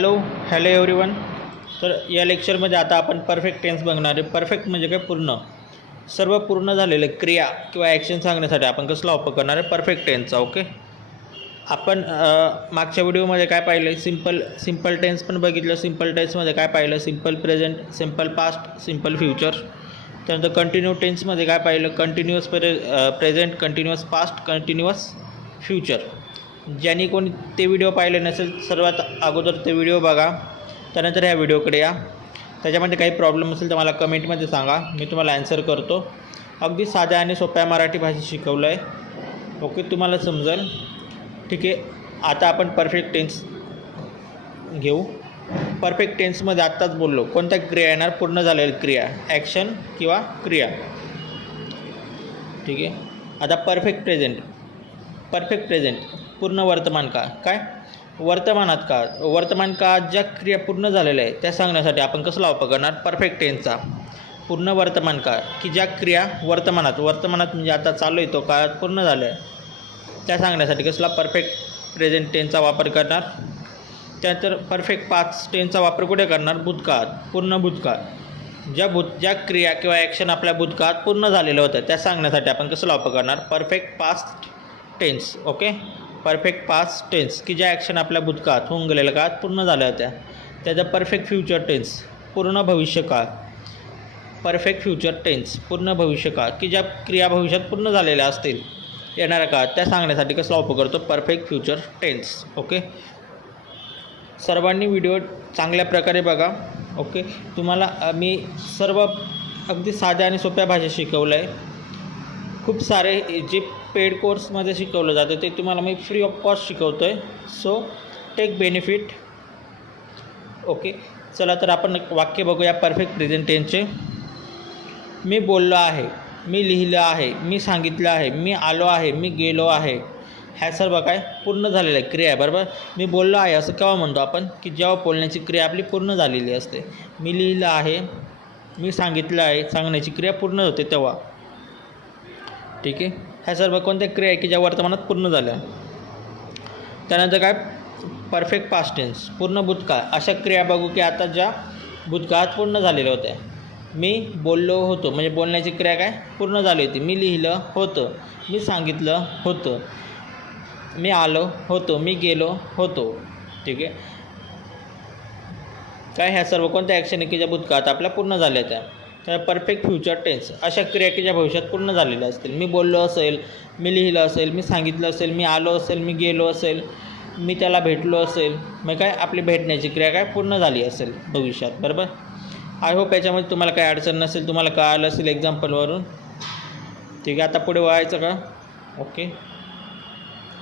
Hello hello everyone. तर या लेक्चरमध्ये आता आपण परफेक्ट टेन्स बघणार आहे. परफेक्ट म्हणजे काय? पूर्ण, सर्व पूर्ण झालेले क्रिया किंवा ॲक्शन सांगण्यासाठी आपण कसला वापर करणार आहे? परफेक्ट टेन्सचा. ओके, आपण मागच्या व्हिडिओमध्ये काय पाहिलं? सिम्पल टेन्स पण बघितलं. सिम्पल टेन्समध्ये काय पाहिलं? Simple present, simple past, simple future. त्यानंतर कंटिन्यू टेन्समध्ये काय पाहिलं? Continuous present, continuous past, continuous future. ज्यांनी कोणी ते व्हिडिओ पाहिले नसेल, सर्वात अगोदर ते व्हिडिओ बघा, त्यानंतर ह्या व्हिडिओकडे या. त्याच्यामध्ये काही प्रॉब्लेम असेल तर मला कमेंटमध्ये सांगा, मी तुम्हाला ॲन्सर करतो. अगदी साध्या आणि सोप्या मराठी भाषेत शिकवलं आहे. ओके, तुम्हाला समजेल. ठीक आहे, आता आपण परफेक्ट टेन्स घेऊ. परफेक्ट टेन्समध्ये आत्ताच बोललो, कोणत्या क्रिया येणार? पूर्ण झालेली क्रिया, ॲक्शन किंवा क्रिया. ठीक आहे, आता परफेक्ट प्रेझेंट पूर्ण वर्तमान काळ. काय? वर्तमानात काळ, वर्तमान काळात ज्या क्रिया पूर्ण झालेल्या आहेत त्या सांगण्यासाठी आपण कसला वापर करणार? परफेक्ट टेन्सचा. पूर्ण वर्तमान काळ की ज्या क्रिया वर्तमानात म्हणजे आता चालू आहे तो काळात पूर्ण झाल्या आहे, त्या सांगण्यासाठी कसला? परफेक्ट प्रेझेंट टेन्सचा वापर करणार. त्यानंतर परफेक्ट पास्ट टेन्सचा वापर कुठे करणार? भूतकाळात, पूर्ण भूतकाळ. ज्या क्रिया किंवा ॲक्शन आपल्या भूतकाळात पूर्ण झालेलं होतं त्या सांगण्यासाठी आपण कसला वापर करणार? Perfect past tense. Okay, perfect past tense की ज्या ॲक्शन आपल्या भूतकाळात होऊन गेलेल्या काळात पूर्ण झाल्या होत्या. त्याचं परफेक्ट फ्युचर टेन्स, पूर्ण भविष्यकाळ. परफेक्ट फ्युचर टेन्स, पूर्ण भविष्यकाळ की ज्या क्रिया भविष्यात पूर्ण झालेल्या असतील येणाऱ्या काळात त्या सांगण्यासाठी कसला वापर करतो? Perfect future tense. ओके, सर्वांनी व्हिडिओ चांगल्या प्रकारे बघा. ओके, तुम्हाला मी सर्व अगदी साध्या आणि सोप्या भाषेत शिकवलं आहे. खूप सारे जे पेड कोर्समध्ये शिकवलं जातं ते तुम्हाला मी फ्री ऑफ कॉस्ट शिकवतो आहे. So take benefit. ओके, चला तर आपण वाक्य बघूया परफेक्ट प्रेझेंट टेन्सचे. मी बोललो आहे, मी लिहिलं आहे, मी सांगितलं आहे, मी आलो आहे, मी गेलो आहे. ह्या सर्व काय? पूर्ण झालेल्या क्रिया आहे. बरोबर, मी बोललो आहे असं केव्हा म्हणतो आपण? की जेव्हा बोलण्याची क्रिया आपली पूर्ण झालेली असते. मी लिहिलं आहे, मी सांगितलं आहे, सांगण्याची क्रिया पूर्ण होते तेव्हा. ठीक आहे, ह्या सर्व कोणत्या क्रिया आहे की ज्या वर्तमानात पूर्ण झाल्या. त्यानंतर काय? परफेक्ट पास्ट टेन्स, पूर्ण भूतकाळ. अशा क्रिया बघू की आता ज्या भूतकाळात पूर्ण झालेल्या होत्या. मी बोललो होतो म्हणजे बोलण्याची क्रिया काय? पूर्ण झाली होती. मी लिहिलं होतं, मी सांगितलं होतं, मी आलो होतो, मी गेलो होतो. ठीक आहे, काय? ह्या सर्व कोणत्या ॲक्शन आहे की ज्या भूतकाळात आपल्या पूर्ण झाल्या त्या. तर परफेक्ट फ्युचर टेन्स, अशा क्रिया की ज्या भविष्यात पूर्ण झालेल्या असतील. मी बोललो असेल, मी लिहिलं असेल, मी सांगितलं असेल, मी आलो असेल, मी गेलो असेल, मी त्याला भेटलो असेल. मग काय? आपली भेटण्याची क्रिया काय? पूर्ण झाली असेल भविष्यात. बरोबर, आय होप याच्यामध्ये तुम्हाला काही अडचण नसेल, तुम्हाला कळालं असेल एक्झाम्पलवरून. ठीक आहे, आता पुढे वळायचं का? ओके,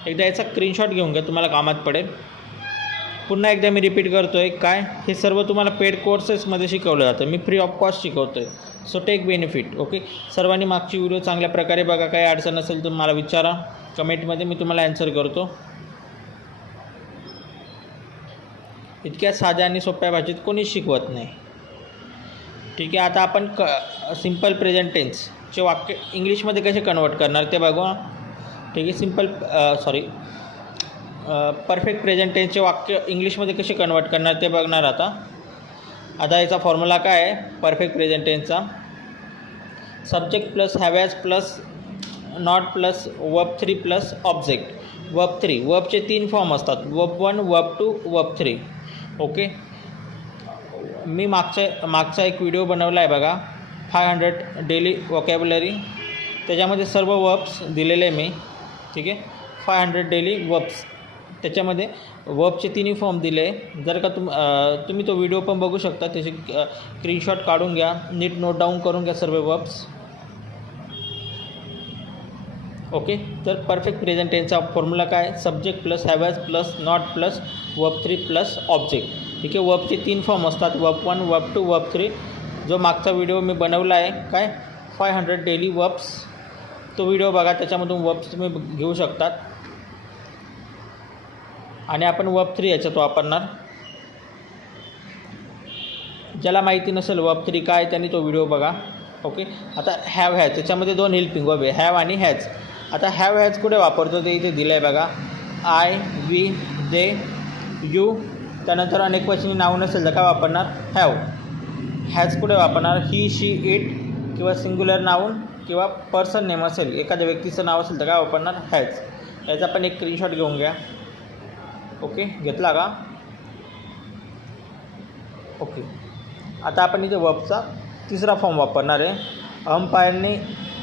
एकदा याचा स्क्रीनशॉट घेऊन घ्या, तुम्हाला कामात पडेल. पुन्हा एकदा मी रिपीट करतो आहे, काय? हे सर्व तुम्हाला पेड कोर्सेसमध्ये शिकवलं जातं, मी फ्री ऑफ कॉस्ट शिकवतो आहे. So take benefit. ओके, सर्वांनी मागची व्हिडिओ चांगल्या प्रकारे बघा. काही अडचण असेल तर मला विचारा कमेंटमध्ये, मी तुम्हाला ॲन्सर करतो. इतक्या साध्या आणि सोप्या भाषेत कोणीच शिकवत नाही. ठीक आहे, आता आपण सिम्पल प्रेझेंट टेन्सचे वाक्य इंग्लिशमध्ये कसे कन्वर्ट करणार ते बघू. ठीक आहे, परफेक्ट प्रेझेंट टेन्सचे वाक्य इंग्लिशमध्ये कसे कन्वर्ट करणार ते बघणार. आता याचा फॉर्म्युला काय आहे परफेक्ट प्रेझेंट टेन्सचा? Subject plus have plus not plus verb 3 plus object. Verb 3, वर्बचे 3 फॉर्म असतात, वर्ब 1, वर्ब 2, वर्ब 3. ओके, मी मागचा एक व्हिडिओ बनवला आहे बघा, 500 डेली वोकॅब्युलरी. त्याच्यामध्ये सर्व वर्ब्स दिलेले आहे मी. ठीक आहे, 500 डेली वर्ब्स. त्याच्यामध्ये वर्बचे 3 फॉर्म दिले. जर का तुम्ही तो व्हिडिओ पण बघू शकता, त्याचे स्क्रीनशॉट काढून घ्या, नीट नोट डाऊन करून घ्या सर्व वर्ब्स. ओके, तर परफेक्ट प्रेझेंट टेन्सचा फॉर्म्युला काय? Subject plus have plus not plus verb 3 plus object. ठीक आहे, वर्बचे 3 फॉर्म असतात, वर्ब 1, वर्ब 2, वर्ब 3. जो मागचा व्हिडिओ मी बनवला आहे काय 500 डेली वर्ब्स, तो व्हिडिओ बघा, त्याच्यामधून वर्ब्स तुम्ही घेऊ शकतात. आणि आपण वर्ब 3 याच्यात वापरणार. ज्याला माहिती नसेल वर्ब 3 काय त्यांनी तो व्हिडिओ बघा. ओके, आता हॅव हॅज, त्याच्यामध्ये 2 हेल्पिंग वर्ब आहे, हॅव आणि हॅज. आता हॅव हॅज कुठे वापरतो ते इथे दिलं आहे बघा. आय, वी, दे, यू, त्यानंतर अनेकवचनी नाव नसेल तर काय वापरणार हॅव. हॅज कुठे वापरणार ही शी इट किंवा सिंग्युलर नाऊन किंवा पर्सन नेम असेल एखाद्या व्यक्तीचं नाव असेल तर काय वापरणार हॅज. याचा पण एक स्क्रीनशॉट घेऊन घ्या. ओके घेतला का. ओके आता आपण इथे वर्बचा तिसरा फॉर्म वापरणार आहे.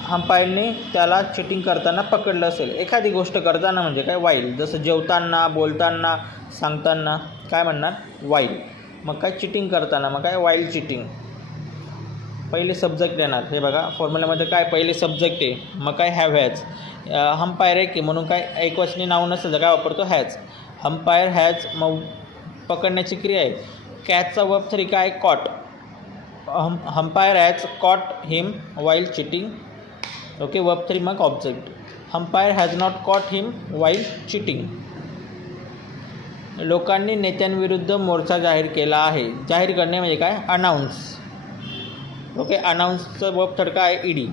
अंपायरने त्याला चिटिंग करताना पकडलं असेल. एखादी गोष्ट करताना म्हणजे काय वाईल. जसं जेवताना बोलताना सांगताना काय म्हणणार वाईल. मग काय चिटिंग करताना मग काय वाईल चिटिंग. पहिले सब्जेक्ट येणार. हे बघा फॉर्म्युल्यामध्ये काय पहिले सब्जेक्ट आहे मग काय हॅव हॅज. अंपायर आहे की म्हणून काय एकवचनी नाव नसेल तर काय वापरतो हॅज. अंपायर हॅज मग पकडण्याची क्रिया आहे. कॅचचा वर्ब 3 काय caught. Umpire has caught him while cheating. Okay verb 3 मग object. Umpire has not caught him while cheating. लोकांनी नेत्यांविरुद्ध मोर्चा जाहीर केला आहे. जाहीर करणे म्हणजे काय अनाऊन्स. ओके अनाऊन्सचं वर्ब 3 काय ईडी.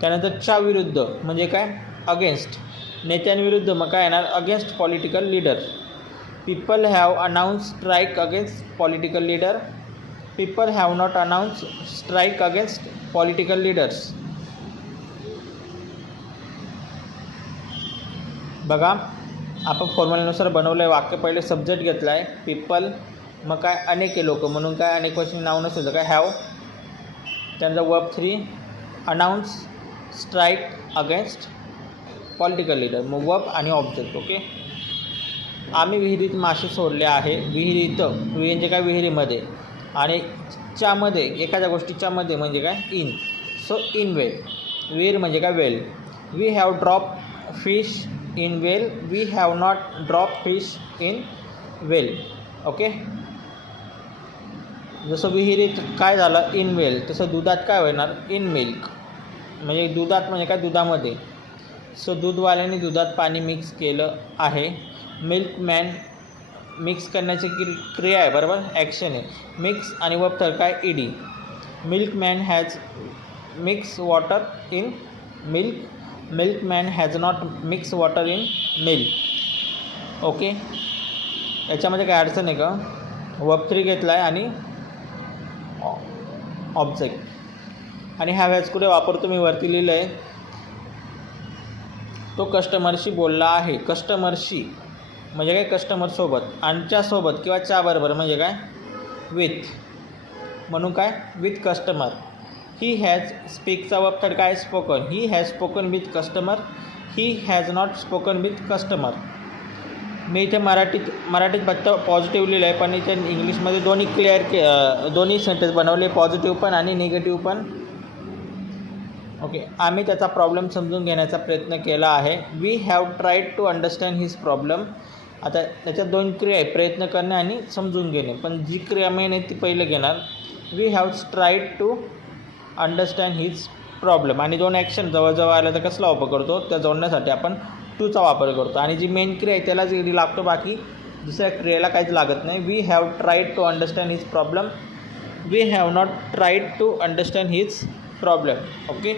त्यानंतर च्या विरुद्ध म्हणजे काय अगेन्स्ट. नेत्यांविरुद्ध मग काय येणार against political leader. People have announce strike against political leader. People have not announce strike against political leaders. बघा आपण फॉर्म्युल्यानुसार बनवलं आहे वाक्य. पहिले सब्जेक्ट घेतला आहे पीपल मग काय अनेक लोक म्हणून काय अनेकवचनी नाव नसेल तर काय हॅव. त्यानंतर verb 3 announce strike against political leader मग वर्ब आणि ऑब्जेक्ट. ओके आम्ही विहिरीत मासे सोडले आहे. विहिरीत म्हणजे काय विहिरीमध्ये आणि च्यामध्ये एखाद्या गोष्टीच्या मध्ये म्हणजे काय इन. So in well. विहीर म्हणजे काय well. We have drop fish in well. We have not drop fish in well. Okay जसं विहिरीत काय झालं इन वेल तसं दुधात काय होणार इन मिल्क. म्हणजे दुधात म्हणजे काय दुधामध्ये. सो दूधवाल्याने दुधात पाणी मिक्स केलं आहे. मिल्कमॅन मिक्स करण्याची क्रिया आहे बरोबर ॲक्शन आहे. मिक्स आणि वर्ब 3 काय ED. Milkman has mix water in milk. Milkman has not mix water in milk. Okay याच्यामध्ये काय अडचण आहे का. वर्ब 3 घेतला आहे आणि ऑब्जेक्ट आणि हॅव हॅज कुठे वापरतो मी वरती लिहिलं आहे. तो कस्टमरशी बोलला आहे. कस्टमरशी म्हणजे काय कस्टमरसोबत. आमच्यासोबत किंवा च्याबरोबर म्हणजे काय विथ म्हणून काय विथ कस्टमर. ही हॅज स्पीकचा वर्ब 3 काय spoken. He has spoken with customer. He has not spoken with customer. मी इथे मराठीत फक्त पॉझिटिव्ह लिहिलं आहे पण इथे इंग्लिशमध्ये दोन्ही सेंटेन्स बनवले पॉझिटिव्ह पण आणि निगेटिव्ह पण. ओके आम्ही त्याचा प्रॉब्लेम समजून घेण्याचा प्रयत्न केला आहे. We have tried to understand his problem. आता त्याच्यात 2 क्रिया आहे प्रयत्न करणे आणि समजून घेणे पण जी क्रिया मेन आहे ती पहिलं घेणार. We have tried to understand his problem आणि 2 ॲक्शन जवळजवळ आलं तर कसला वापर करतो त्या जोडण्यासाठी आपण टूचा वापर करतो आणि जी मेन क्रिया आहे त्यालाच ईडी लागतो बाकी दुसऱ्या क्रियेला काहीच लागत नाही. We have tried to understand his problem. We have not tried to understand his problem. Okay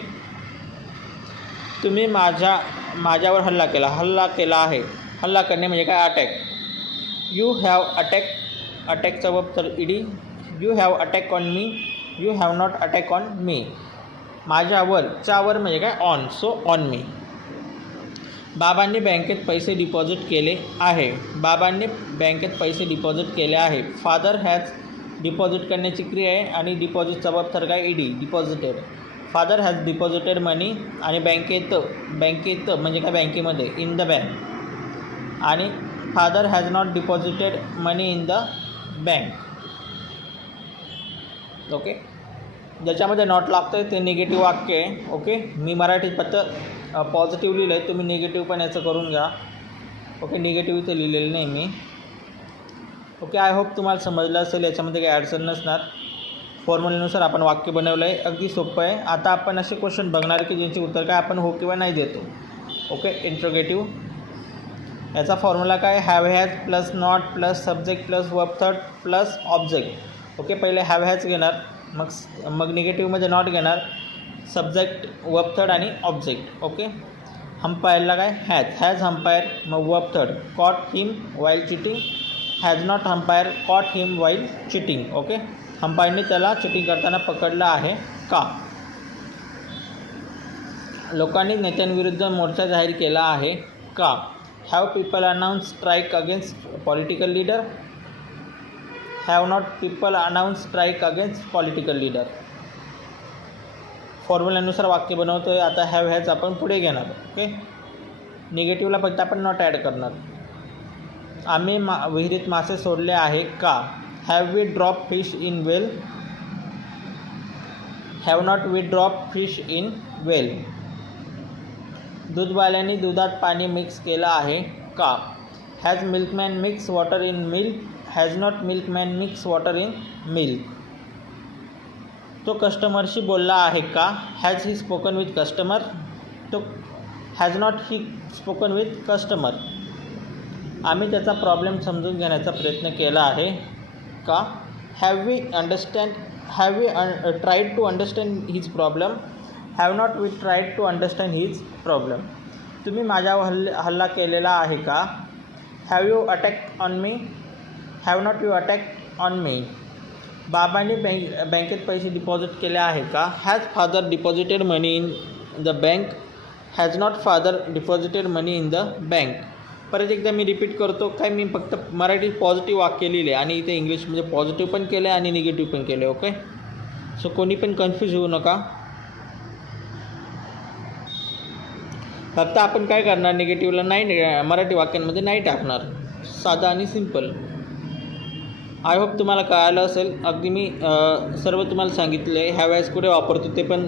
तुम्ही माझ्यावर हल्ला केला आहे. हल्ला करणे म्हणजे काय अटॅक. यू हॅव अटॅकचा verb 3 ED. You have attack on me. You have not attack on me. माझ्यावर च्यावर म्हणजे काय ऑन. So on me. बाबांनी बँकेत पैसे डिपॉझिट केले आहे. बाबांनी बँकेत पैसे डिपॉझिट केले आहे. फादर हॅज डिपॉझिट करण्याची क्रिया आहे आणि डिपॉझिटचा वर्ब 3 काय ED deposited. Father has deposited money आणि बँकेत म्हणजे काय बँकेमध्ये इन द बँक आणि father has not deposited money in the bank. Okay ज्याच्यामध्ये नॉट लागतं आहे ते निगेटिव्ह वाक्य आहे. ओके मी मराठीत फक्त पॉझिटिव्ह लिहिलं आहे तुम्ही निगेटिव्ह पण याचं करून घ्या. ओके निगेटिव्ह इथं लिहिलेलं नाही मी. ओके आय होप तुम्हाला समजलं असेल. याच्यामध्ये काही अडचण नसणार. फॉर्म्युल्यानुसार आपण वाक्य बनवलं आहे अगदी सोपं आहे. आता आपण असे क्वेश्चन बघणार की ज्यांचे उत्तर काय आपण हो किंवा नाही देतो. ओके इंट्रोगेटिव्ह याचा फॉर्म्युला काय have has plus not plus subject plus verb 3 plus object. Okay पहिले हॅव हॅज घेणार मग निगेटिव्हमध्ये नॉट घेणार सब्जेक्ट वर्ब 3 आणि ऑब्जेक्ट. ओके अंपायरला काय हॅज हंपायर मग verb 3 caught him while cheating. Has not umpire caught him while cheating. Okay, अंपायरने त्याला चिटिंग करताना पकडलं आहे का? लोकांनी नेत्यांविरुद्ध मोर्चा जाहीर केला आहे का? Have people announce strike against political leader? Have not people announce strike against political leader. फॉर्म्युल्यानुसार वाक्य बनवतो आहे. आता हॅव हॅज आपण पुढे घेणार. ओके, निगेटिव्हला फक्त आपण नॉट ॲड करणार. आम्ही विहिरीत मासे सोडले आहे का? Have we drop fish in well? Have not we drop fish in well. दूधवाल्याने दुधात पाणी मिक्स केलं आहे का? Has milkman mix water in milk? Has not milkman mix water in milk. तो कस्टमरशी बोलला आहे का? Has he spoken with customer? तो has not he spoken with customer. आम्ही त्याचा प्रॉब्लेम समजून घेण्याचा प्रयत्न केला आहे का? Have we tried to understand his problem? Have not we tried to understand his problem. तुम्ही माझ्यावर हल्ला केलेला आहे का? Have you attack on me? Have not you attack on me. बाबांनी बँकेत पैसे डिपॉझिट केले आहे का? Has father deposited money in the bank? Has not father deposited money in the bank. परत एकदा मी रिपीट करतो. काय मी फक्त मराठी पॉझिटिव्ह वाक्य लिहिले आणि इथे इंग्लिशमध्ये पॉझिटिव्ह पण केलं आहे आणि निगेटिव्ह पण केलं आहे. ओके, सो कोणी पण कन्फ्यूज होऊ नका. फक्त आपण काय करणार, निगेटिव्हला नाही, मराठी वाक्यांमध्ये नाही टाकणार. साधा आणि सिम्पल. आय होप तुम्हाला कळालं असेल. अगदी मी सर्व तुम्हाला सांगितले. हॅव हॅज कुठे वापरतो ते पण